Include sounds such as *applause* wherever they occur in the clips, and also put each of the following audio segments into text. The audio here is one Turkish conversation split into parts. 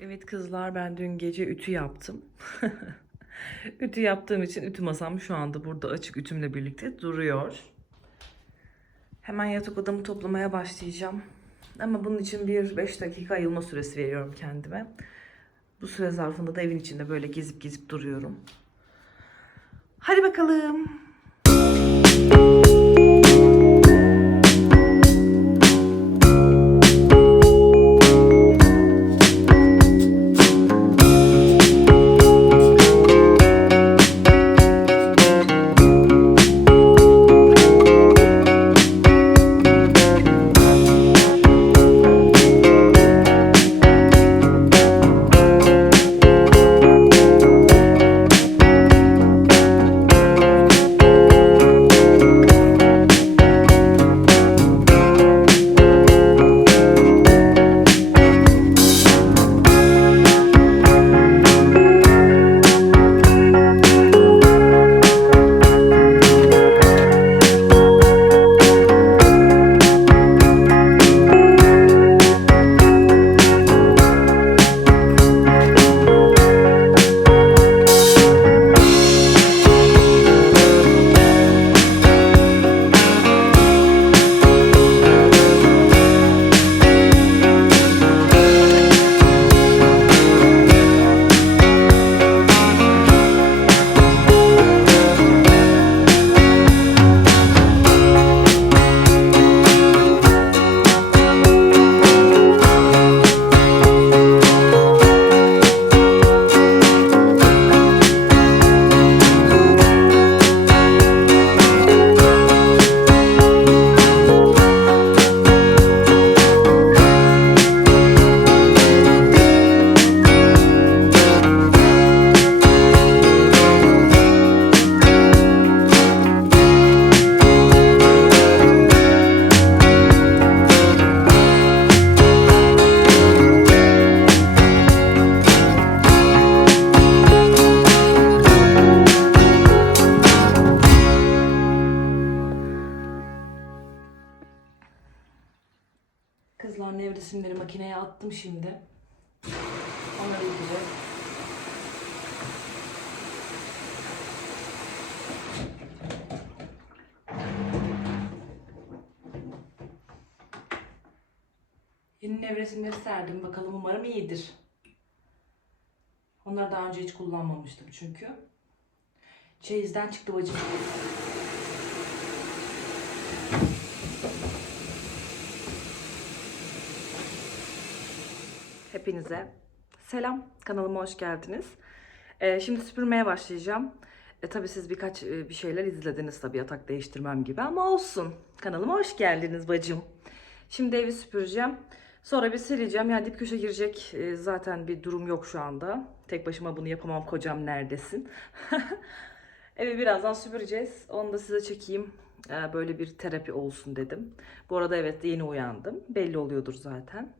Evet kızlar ben dün gece ütü yaptım. *laughs* ütü yaptığım için ütü masam şu anda burada açık ütümle birlikte duruyor. Hemen yatak odamı toplamaya başlayacağım. Ama bunun için bir 5 dakika ayılma süresi veriyorum kendime. Bu süre zarfında da evin içinde böyle gezip gezip duruyorum. Hadi bakalım. Kızlar nevresimleri makineye attım şimdi. Onları yıkayacağız. Yeni nevresimleri serdim. Bakalım umarım iyidir. Onları daha önce hiç kullanmamıştım çünkü. Çeyizden çıktı bacım. Hepinize selam. Kanalıma hoş geldiniz. Ee, şimdi süpürmeye başlayacağım. E, tabii siz birkaç e, bir şeyler izlediniz tabii yatak değiştirmem gibi ama olsun. Kanalıma hoş geldiniz bacım. Şimdi evi süpüreceğim. Sonra bir sileceğim. Yani dip köşe girecek e, zaten bir durum yok şu anda. Tek başıma bunu yapamam kocam neredesin? *laughs* Evi birazdan süpüreceğiz. Onu da size çekeyim. Ee, böyle bir terapi olsun dedim. Bu arada evet yeni uyandım. Belli oluyordur zaten.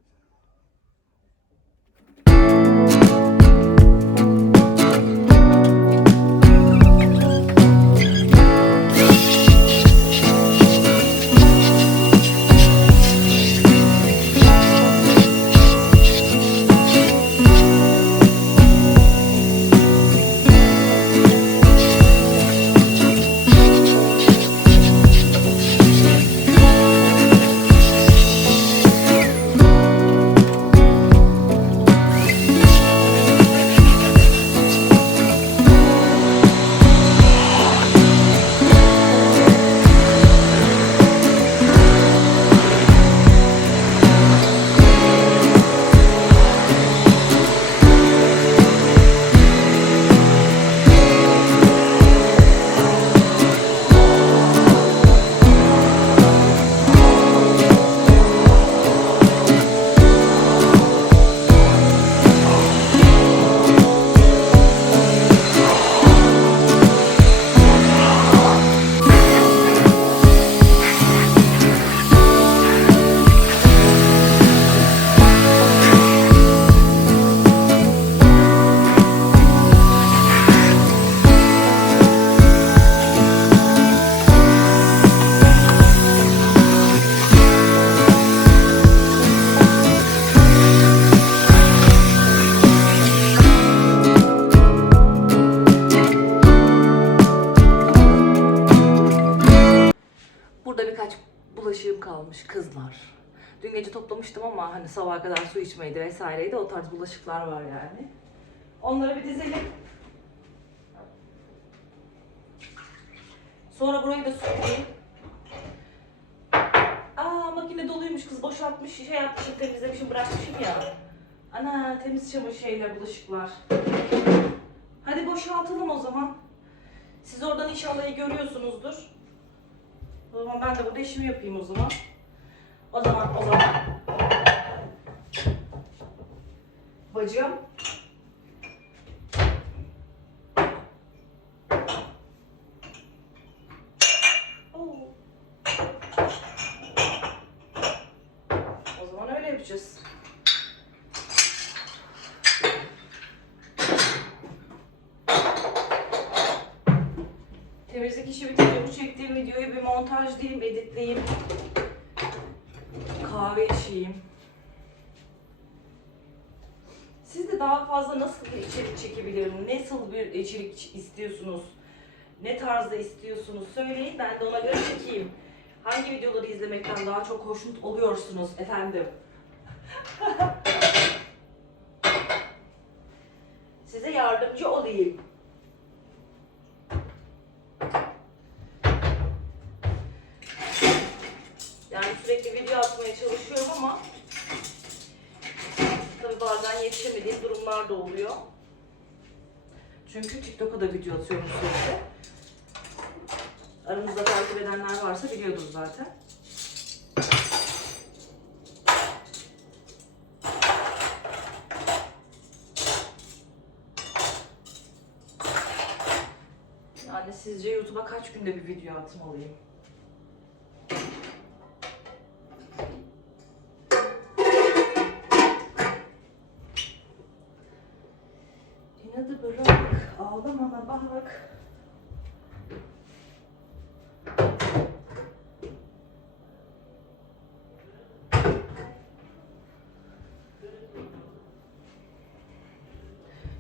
Dün gece toplamıştım ama hani sabaha kadar su içmeydi vesaireydi. O tarz bulaşıklar var yani. Onları bir dizelim. Sonra burayı da süpüreyim. Aa makine doluymuş kız boşaltmış şey yapmışım temizlemişim bırakmışım ya. Ana temiz çamaşır şeyler bulaşıklar. Hadi boşaltalım o zaman. Siz oradan inşallah iyi görüyorsunuzdur. O zaman ben de burada işimi yapayım o zaman. O zaman o zaman. Bacım. O zaman öyle yapacağız. Temizlik işi bitince çektiğim videoyu bir montajlayayım, editleyeyim. Kahve içeyim. Siz de daha fazla nasıl bir içerik çekebilirim? Nasıl bir içerik istiyorsunuz? Ne tarzda istiyorsunuz? Söyleyin ben de ona göre çekeyim. Hangi videoları izlemekten daha çok hoşnut oluyorsunuz efendim? *laughs* Size yardımcı olayım. Yani sürekli video atmaya çalışıyorum ama tabii bazen yetişemediğim durumlar da oluyor. Çünkü TikTok'a da video atıyorum sürekli. Aranızda takip edenler varsa biliyordur zaten. Yani sizce YouTube'a kaç günde bir video atmalıyım? Ağlamana bak.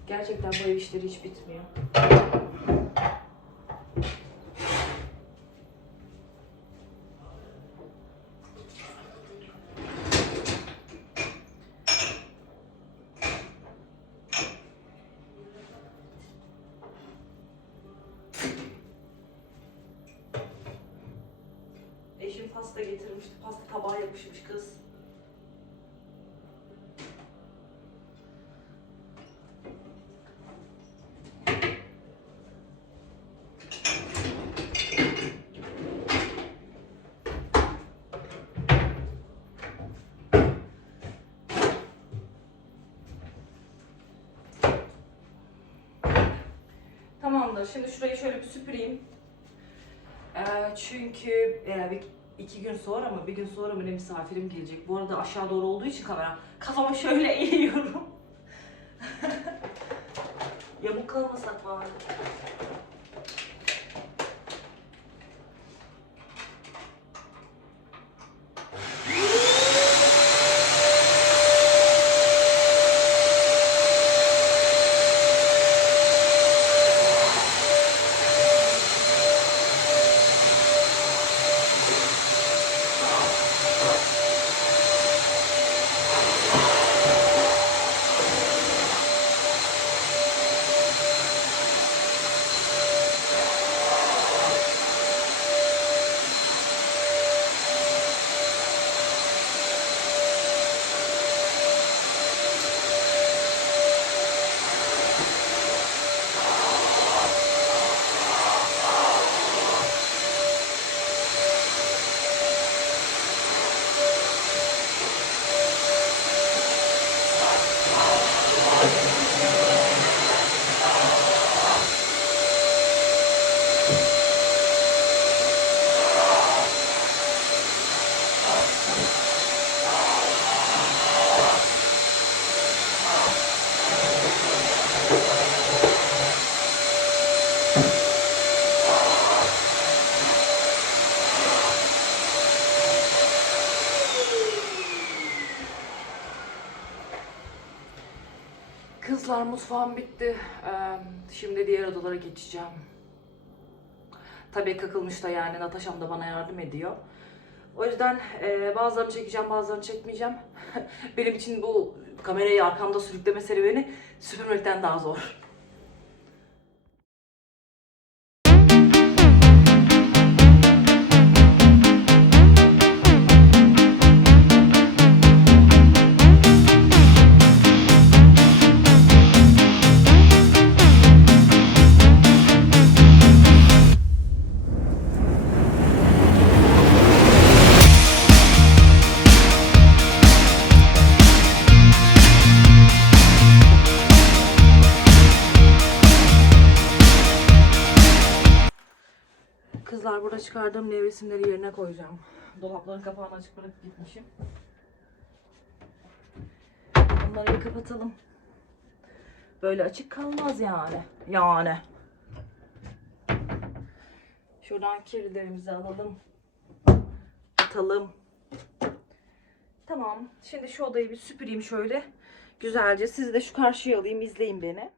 Gerçekten bu ev işleri hiç bitmiyor. Eşim pasta getirmişti. Pasta tabağı yapışmış kız. Tamamdır. Şimdi şurayı şöyle bir süpüreyim. Ee, çünkü e, bir, iki gün sonra mı, bir gün sonra mı ne misafirim gelecek. Bu arada aşağı doğru olduğu için kamera kafama şöyle *laughs* eğiyorum. *laughs* Yamuk kalmasak bari. Kızlar mutfağım bitti. Ee, şimdi diğer odalara geçeceğim. Tabii kakılmış da yani Natasha'm da bana yardım ediyor. O yüzden e, bazılarını çekeceğim, bazılarını çekmeyeceğim. *laughs* Benim için bu kamerayı arkamda sürükleme serüveni süpürmekten daha zor. Nevresimleri yerine koyacağım. Dolapların kapağını açık bırakıp gitmişim. Bunları kapatalım. Böyle açık kalmaz yani. Yani. Şuradan kirlilerimizi alalım. Atalım. Tamam. Şimdi şu odayı bir süpüreyim şöyle. Güzelce. Sizi de şu karşıya alayım. izleyin beni.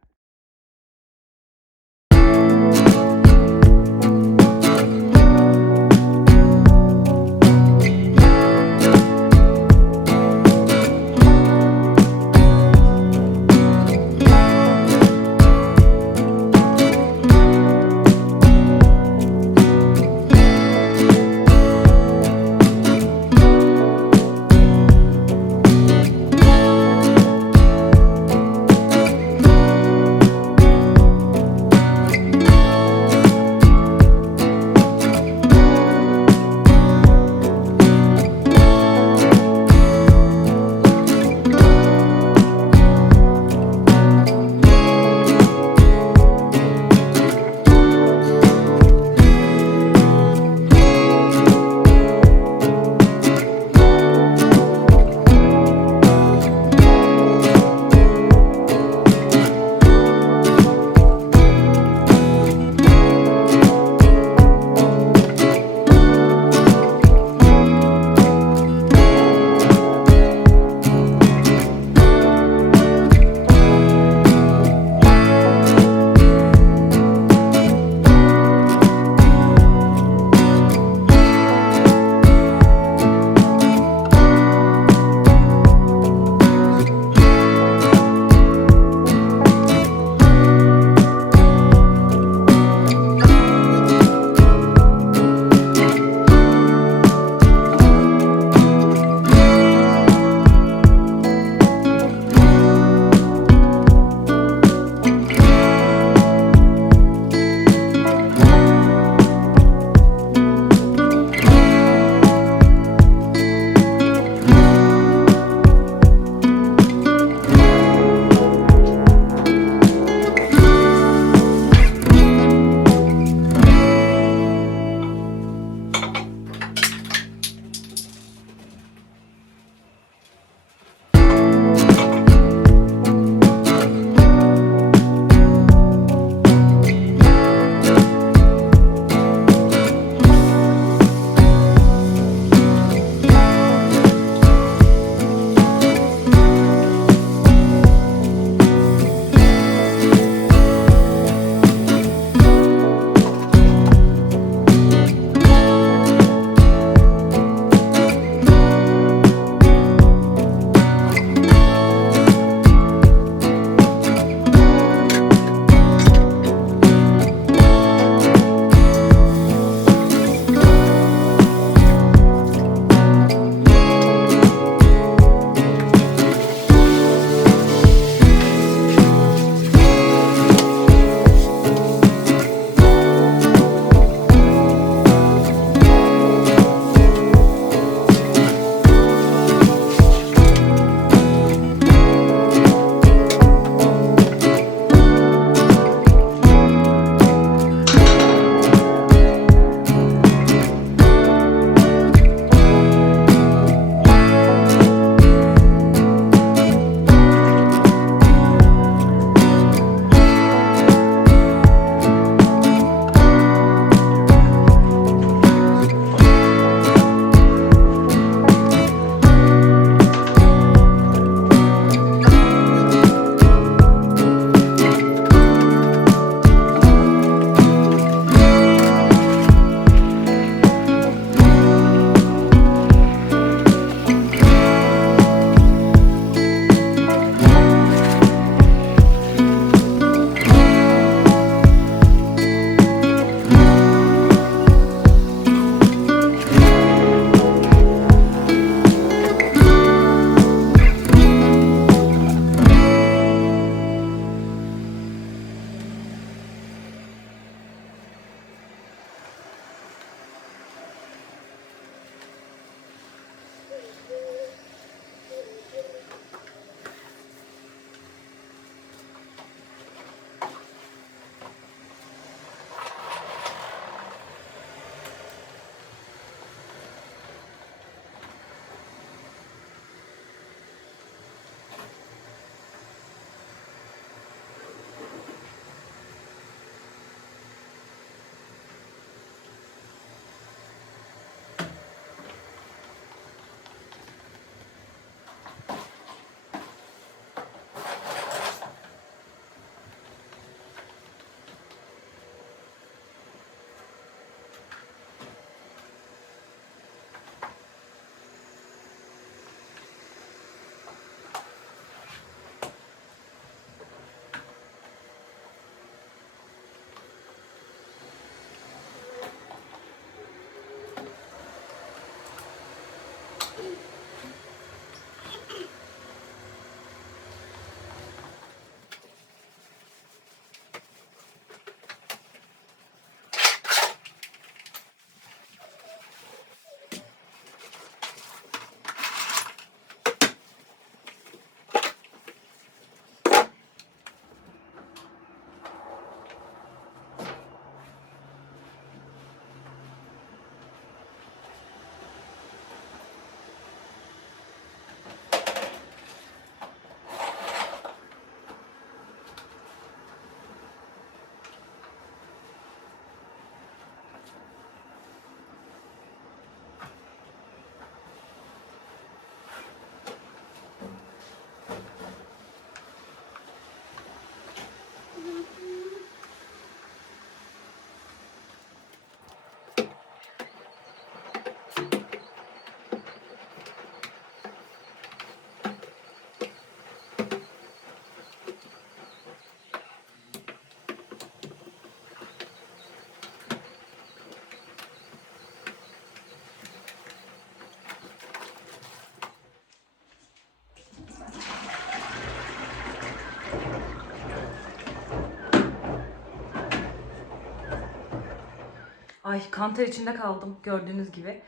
Ay kanter içinde kaldım gördüğünüz gibi.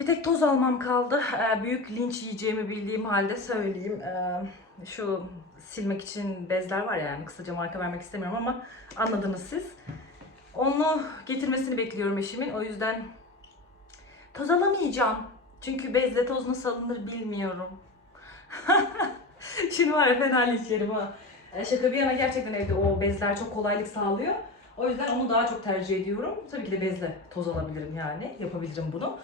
Bir tek toz almam kaldı. Ee, büyük linç yiyeceğimi bildiğim halde söyleyeyim. Ee, şu silmek için bezler var ya yani kısaca marka vermek istemiyorum ama anladınız siz. Onu getirmesini bekliyorum eşimin. O yüzden toz alamayacağım. Çünkü bezle toz nasıl alınır bilmiyorum. *laughs* Şimdi var ya fena linç yerim ha. Ee, Şaka bir yana gerçekten evde o bezler çok kolaylık sağlıyor. O yüzden onu daha çok tercih ediyorum. Tabii ki de bezle toz alabilirim yani. Yapabilirim bunu.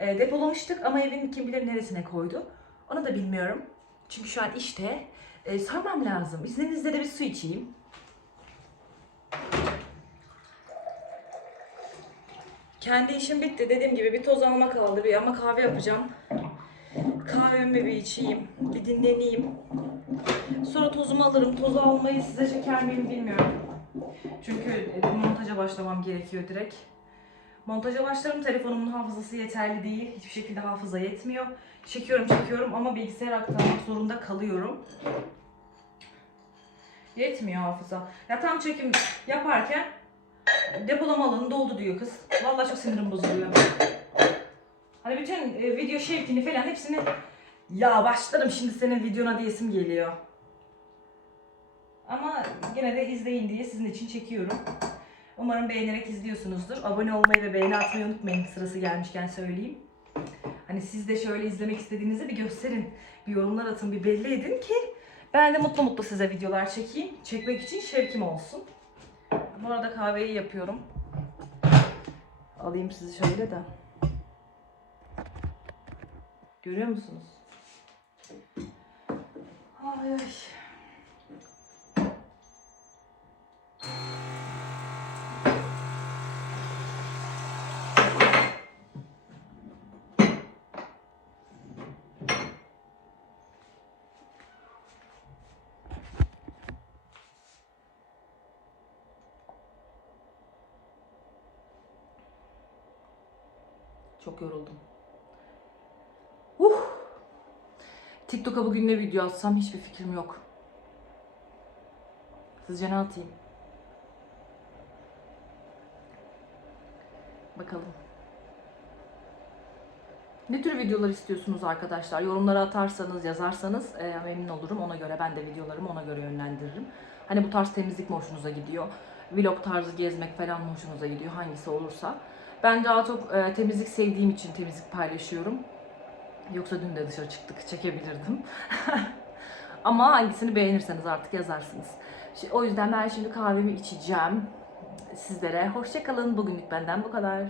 E, depolamıştık ama evin kim bilir neresine koydu. Onu da bilmiyorum. Çünkü şu an işte e, sarmam lazım. İzninizle de bir su içeyim. Kendi işim bitti. Dediğim gibi bir toz alma kaldı. Bir ama kahve yapacağım. Kahvemi bir içeyim. Bir dinleneyim. Sonra tozumu alırım. Tozu almayı size çeker miyim bilmiyorum. Çünkü e, montaja başlamam gerekiyor direkt. Montaja başlarım. Telefonumun hafızası yeterli değil. Hiçbir şekilde hafıza yetmiyor. Çekiyorum çekiyorum ama bilgisayar aktarmak zorunda kalıyorum. Yetmiyor hafıza. Ya tam çekim yaparken depolama alanı doldu diyor kız. Vallahi çok sinirim bozuluyor. Hani bütün e, video şevkini falan hepsini ya başlarım şimdi senin videona diyesim geliyor. Ama gene de izleyin diye sizin için çekiyorum. Umarım beğenerek izliyorsunuzdur. Abone olmayı ve beğeni atmayı unutmayın sırası gelmişken söyleyeyim. Hani siz de şöyle izlemek istediğinizi bir gösterin. Bir yorumlar atın, bir belli edin ki ben de mutlu mutlu size videolar çekeyim. Çekmek için şevkim olsun. Bu arada kahveyi yapıyorum. Alayım sizi şöyle de. Görüyor musunuz? Ay ay. Çok yoruldum. Uh. TikTok'a bugün ne video atsam hiçbir fikrim yok. Sizce ne atayım? Bakalım. Ne tür videolar istiyorsunuz arkadaşlar? Yorumlara atarsanız, yazarsanız e, memnun olurum. Ona göre ben de videolarımı ona göre yönlendiririm. Hani bu tarz temizlik mi hoşunuza gidiyor? Vlog tarzı gezmek falan mı hoşunuza gidiyor? Hangisi olursa. Ben daha çok e, temizlik sevdiğim için temizlik paylaşıyorum. Yoksa dün de dışarı çıktık çekebilirdim. *laughs* Ama hangisini beğenirseniz artık yazarsınız. Şi- O yüzden ben şimdi kahvemi içeceğim. Sizlere hoşçakalın. Bugünlük benden bu kadar.